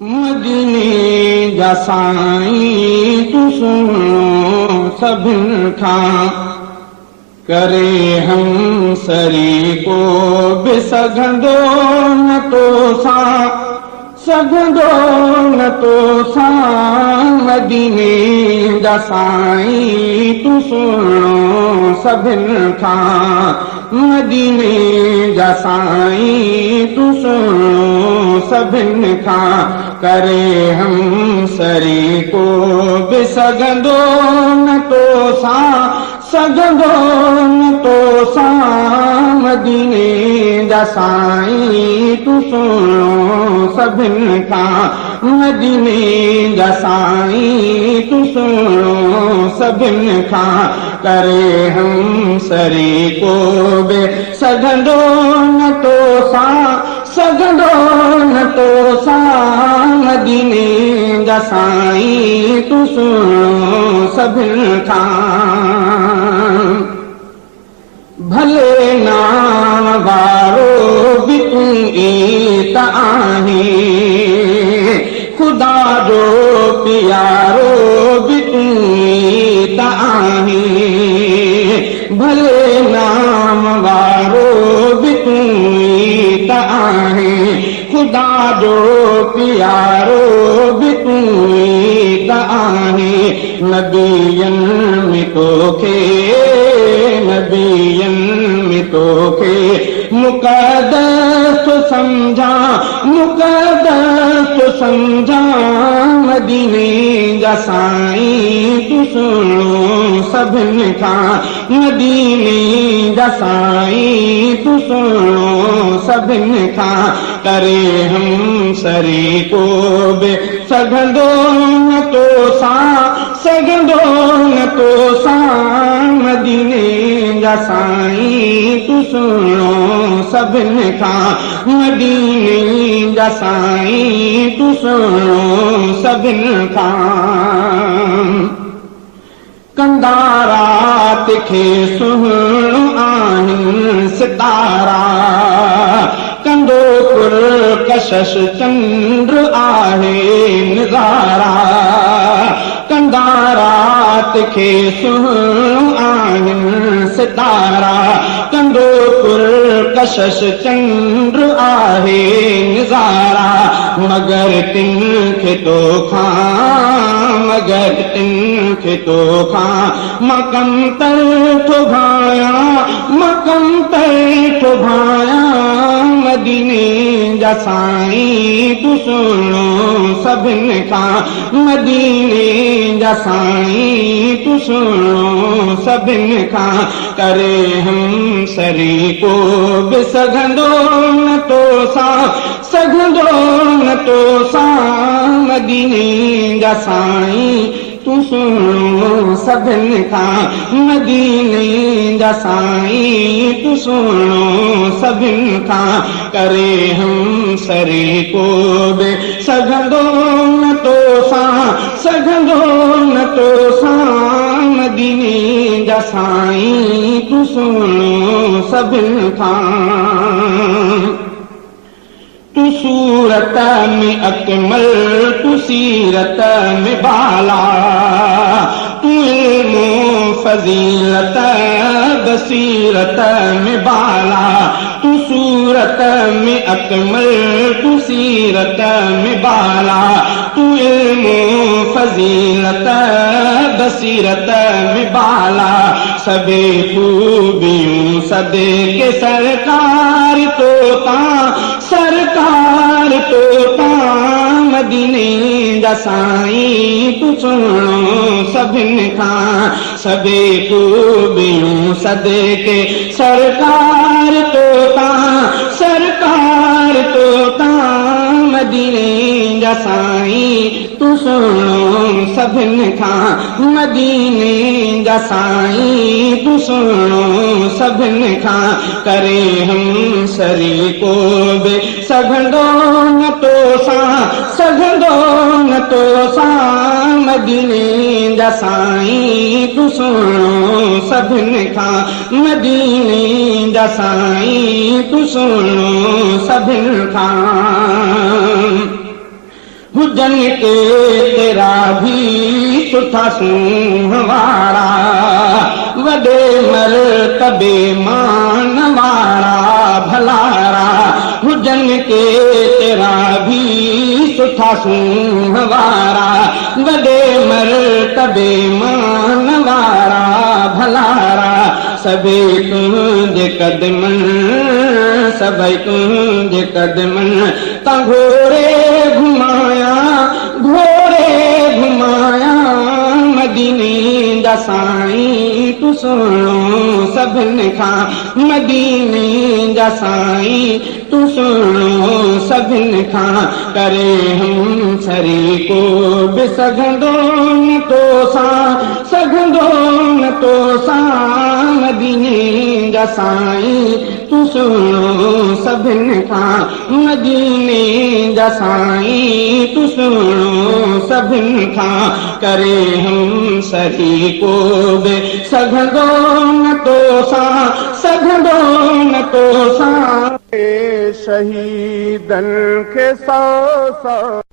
मदीने जा साईं तू सुनो सभिनि खां करे हम सरी को बि सघंदो न तोसां सघंदो न तोसां मदीने जा साईं तू सुनो सभिनि खां मदीने जा साईं तू सुनो सभिनि खां करे हम सरी को बि सघंदो न तोसां सघंदो न तोसां मदीने जा साईं तू सुनो सभिनि खां मदीने जा साईं तू सुनो सभिनि खां करे हम सरी को बि सघंदो न तोसां सघंदो न तोसां मदीने जा साईं तू सुनो सभिनि खां भले नाम वारो बि तू ई त आहीं खुदा जो प्यारो बि तू ई त आहीं भले नाम वारो बि तू ई त आहीं खुदा जो प्यारो बि तू ई त आहीं नबियनि में तोखे तोखे मुक़द्दस समझा मुक़द्दस समझा मदीने जा साईं तू सुनो सभिनि खां मदीने जा साईं तू सुनो सभिनि खां करे हम सरी को बि सघंदो न तोसां सघंदो न तोसां मदीने जा साईं तू सुनो सभिनि खां मदीने जा साईं तू सुनो सभिनि खां कंदा रात खे सुहिणो आहिनि सितारा कंदो पुरकशिश चंद्र आहे निज़ारा कंदा रात खे सुहिणो आहिनि सितारा कंदो पुरकशिश चंद्र आहे निज़ारा मगर तिन खे तोखां मकम तर थो भायां मदीने जा साईं तू सुनो सभिनि खां मदीने जा साईं तू सुनो सभिनि खां करे हम सरी को बि सघंदो न तोसां सघंदो न तोसां मदीने जा साईं तू सुनो सभिनि खां मदीने जा साईं तू सुनो सभिनि खां करे हम सरी को बि सघंदो न तोसां सघंदो न तोसां मदीने जा साईं तू सुनो सभिनि खां तू सूरत में अकमल तू सीरत में बाला तू इल्म फजीलत बसीरत में बाला तू सूरत में अकमल तू सीरत में बाला तू इल्म फजीलत बसीरत में बाला सबे खूबियूं सदे के सरकार तोता मदीने जा साईं तू सुनो सभिनि खां सबे खूबियूं सदे के सरकार तोता मदीने जा साईं तू सुनो सभिनि खां मदीने जा साईं तू सुनो सभिनि खां करे हम सरी को बि सघंदो न तोसां सघंदो न तोसां मदीने जा साईं तू सुनो सभिनि खां मदीने जा साईं तू सुनो सभिनि खां हुजन के तेरा भी सुठा सूंह वारा वॾे मर्तबे मान वारा भलारा हुजन के तेरा भी सुठा सूंह वारा वॾे मर्तबे मान वारा भलारा सभई तुंहिंजे कदमनि सभई तुंहिंजे कदमनि तां घोरे घुमाया मदीने जा साईं तूं सुहिणो सभिनि खां मदीने जा साईं तूं सुहिणो सभिनि खां करे हम सरी को बि सघंदो न तोसां मदीने जा साईं तूं सुहिणो सभिनि खां मदीने जा साईं तूं सुहिणो सभिनि खां करे हम सरी को बि सघंदो न तोसां शहीदनि खे सौ